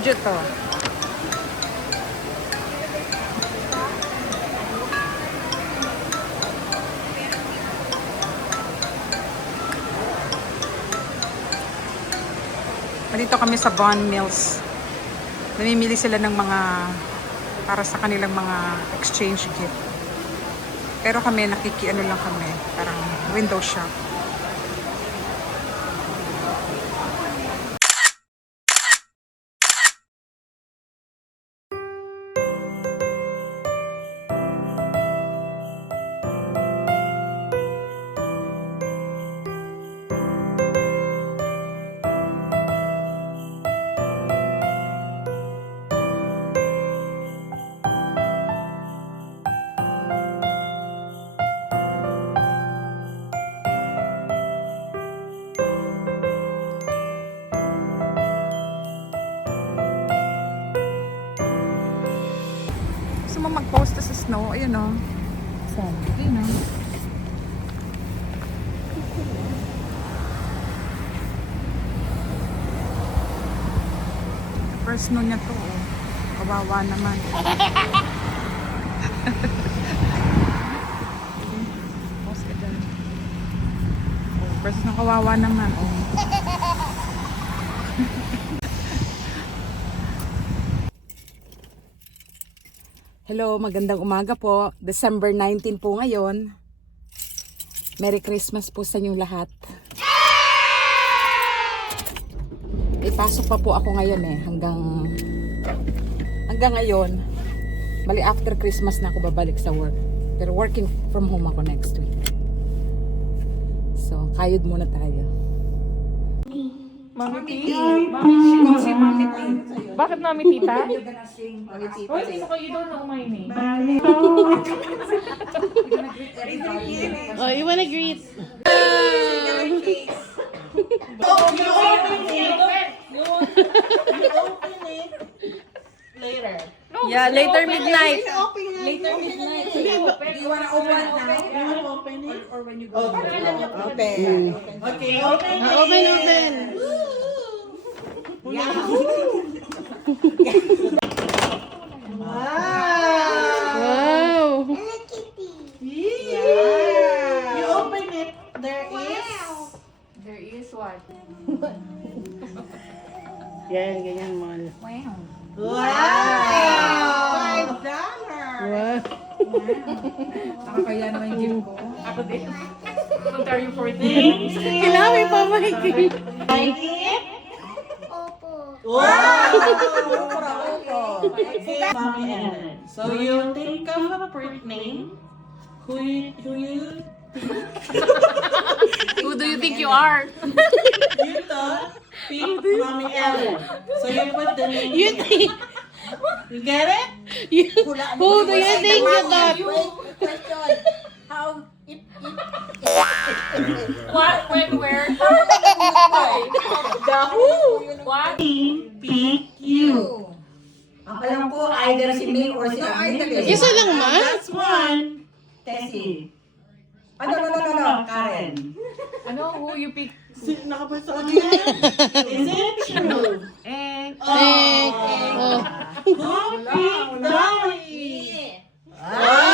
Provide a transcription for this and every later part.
Jeju to. Dito kami sa Bond Mills. Namimili sila ng mga para sa kanilang mga exchange gift. Pero kami nakikiano lang kami, parang window shop. Gusto mo mag-post sa snow? Ayun o. Saan? Ayun o. First snow niya to o. Kawawa naman. Post ka dyan. First snow kawawa naman o. Hello, magandang umaga po. December 19 po ngayon. Merry Christmas po sa inyong lahat. Ipasok pa po ako ngayon hanggang ngayon. Mali after Christmas na ako babalik sa work. Pero working from home ako next week. So, kayod muna tayo. Mami T? Si Mami T. Bakit Mami Tita? Hoy, sino kayo doon na umayin eh? Oh, you wanna greet? Later. Yeah, later midnight. Later midnight. Do you want to open it now? You want to open it? Or when you go? Open. Okay, open it. Open. Wow. You open it. There is what? Yan, ganyan mo. Wow! $5. Wow. Nakakaya naman yung gift ko. Ako din. Ontario 14. Kailangan may pamahikin. Like it? Wow! Mommy Ellen. So you think of a birth name. Who you Who do you think you are? you thought pick Mommy Ellen. So you put the name. You think? You get it? Who do you think you got? Question. How it What? When? Where? The who? What? Pick you. Ang alam ko, either si May or si Amel. Isa lang ma? That's one. Tessie. No, Karen. Ano? Who you pick? Nakapwesto ka niya? Is it true? Oh. Who picked Dolly? Wow.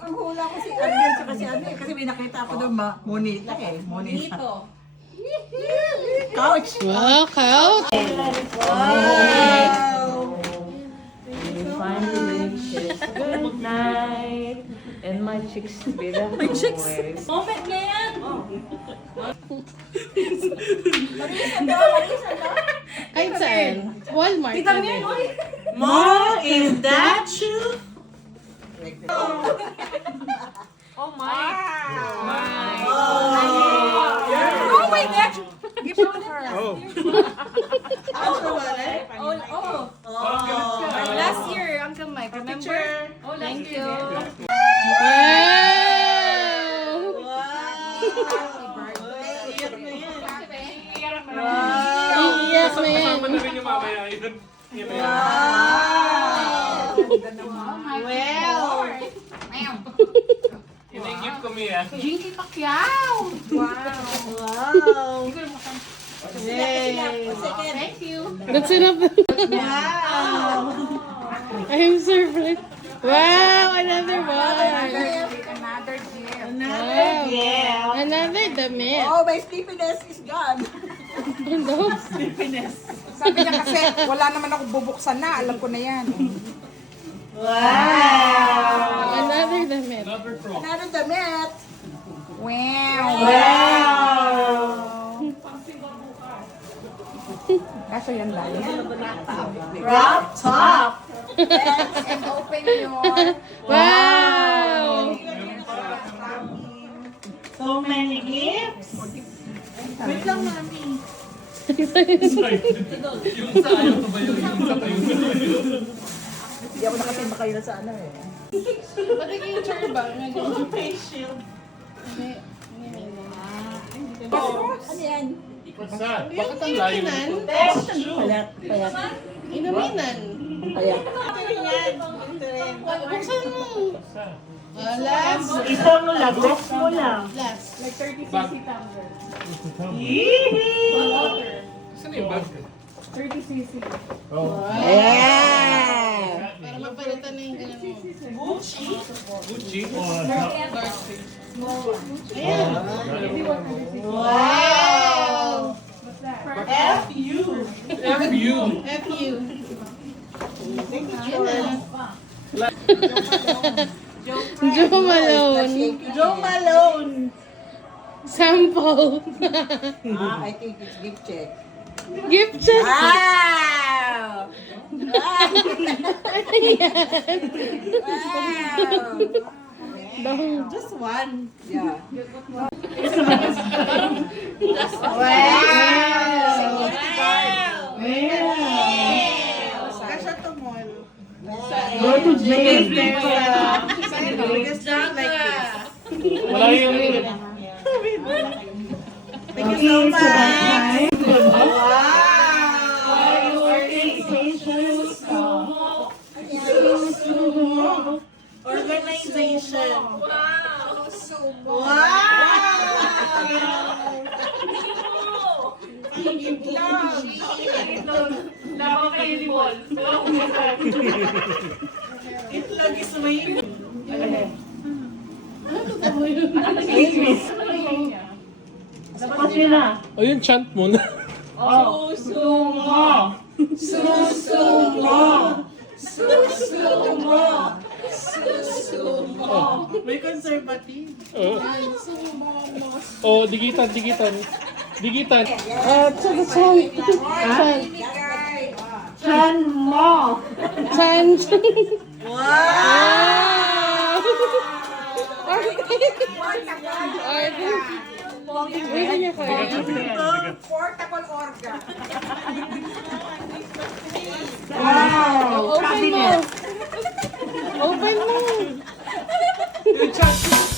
Ang hula ko si Ariel sa si Amel kasi may nakita ako doon Monita Monita. Couch. Wow, couch. Wow. Good night. And my chicks be the boys. Moment na yan! Kahit saan. Walmart. Mom, is that you? Oh my! Oh my God! Give it to her. Last year, Uncle Mike, remember? Oh, thank you. Wow! Iiyak na yan. Well, Yun ang gift ko Jinky Pacquiao! Wow! Yay! Thank you. That's enough. Wow! I'm surprised. Wow, another one. Another gift. Wow. Yeah! Another damit. Oh, my sleepiness is gone. Ano? Sabi niya kasi, wala naman ako bubuksan na. Alam ko na yan. Wow! Another damit. Another damit. Wow! Wow! Kaso yan lang. Crop top. And open your... Wow. So many gifts. Wait lang, mami. Hindi ako nakatimba kayo na sa ano eh. Patigil yung chair ba? Face shield. Ano yan? Bakit ang inuminan? Payat. Payat. Inuminan. Payat. Buksan mo. Last. Isang mo lang. Last mo lang. Last. Like 30cc tumbler. Saan yung bag? 30cc. Yeah! Para mapalitan na yung ganun mo. Gucci? Ayan. Wow! F-U! FU! FU. Yun na. Joe Malone. Joe Malone! Sample. I think it's gift check. Gift check. Wow! Wow! Just one. Yeah. Kasha to mall. Go to jail. Wala yung... Thank you so much. Wow! Organization. Wow! Itlog is may... O yung chant mo na. Susumo! Susumo! Susumo! Susumo! May conservative. O, digitan, digitan. Digitan. Chan mo! Chan. Wow! Pwede niya kaya. Portable organ. Wow! Open mo. Open mo. Yung chant.